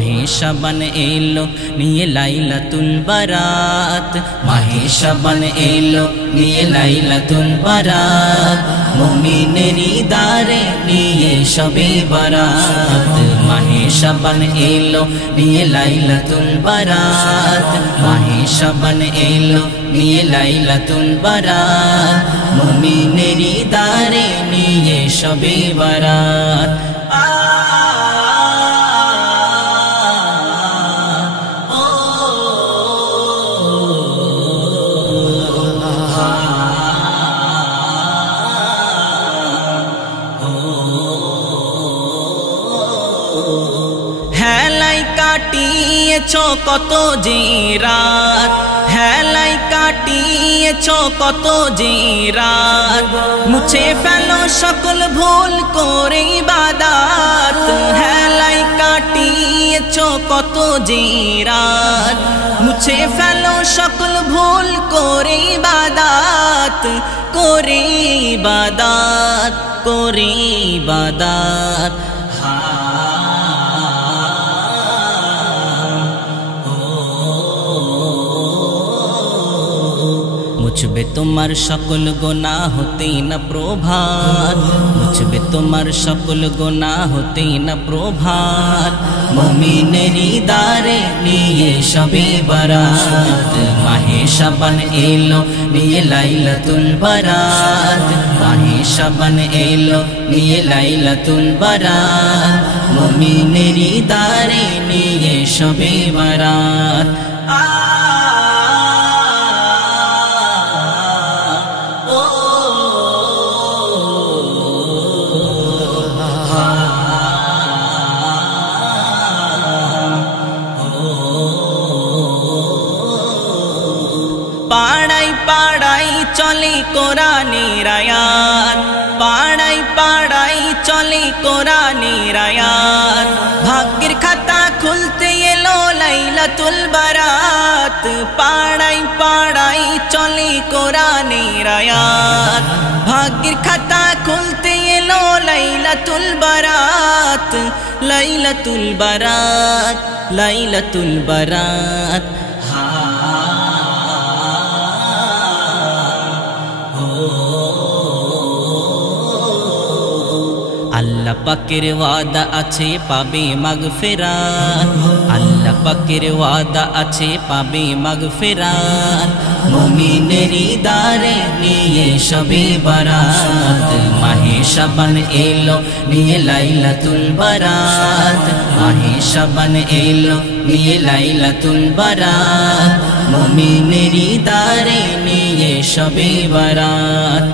মাহে শাবান এলো নিয়ে লাইলাতুল বারাত, মাহে শাবান এলো নিয়ে লাইলাতুল বারাত, মুমিনেরি দারে নিয়ে শবে বারাত। মাহে শাবান এলো নিয়ে লাইলাতুল বারাত, মাহে শাবান এলো নিয়ে লাইলাতুল বারাত, মুমিনেরি দারে নিয়ে শবে বারাত। হেলাই কাটিয়েছ কত যে রাত, হেলাই কাটিয়েছ কত যে রাত, মুছে ফেলো সকল ভুল করে ইবাদত। হেলাই কাটিয়েছ কত যে রাত, মুছে ফেলো সকল ভুল করে ইবাদত, করে ইবাদত, করে ইবাদত। মুছবে তোমার সকল গুনাহ হতে না প্রভাত, মুছবে তোমার সকল গুনাহ হতে না প্রভাত, মুমিনেরি দারে নিয়ে শবে বারাত। মাহে শাবান এলো নিয়ে লাইলাতুল বারাত, মাহে শাবান এলো নিয়ে লাইলাতুল বারাত, মুমিনেরি দারে নিয়ে শবে বারাত। পাড়াই পাড়াই চলে কোরআনের আয়াত, পাড়াই পাড়াই চলে কোরআনের আয়াত, ভাগ্যের খাতা খুলতে এলো লাইলাতুল বারাত। পাড়াই পাড়াই চলে কোরআনের আয়াত, ভাগ্যের খাতা খুলতে এলো লাইলাতুল বারাত, লাইলাতুল বারাত, লাইলাতুল বারাত। আল্লাহ পাকের ওয়াদা আছে পাবে মাগফিরাত, আল্লাহ পাকের ওয়াদা আছে পাবে মাগফিরাত, মুমিনেরি দারে নিয়ে শবে বারাত। মাহে শাবান এলো নিয়ে লাইলাতুল বারাত, মাহে শাবান এলো নিয়ে লাইলাতুল বারাত, মুমিনেরি দারে নিয়ে শবে বারাত।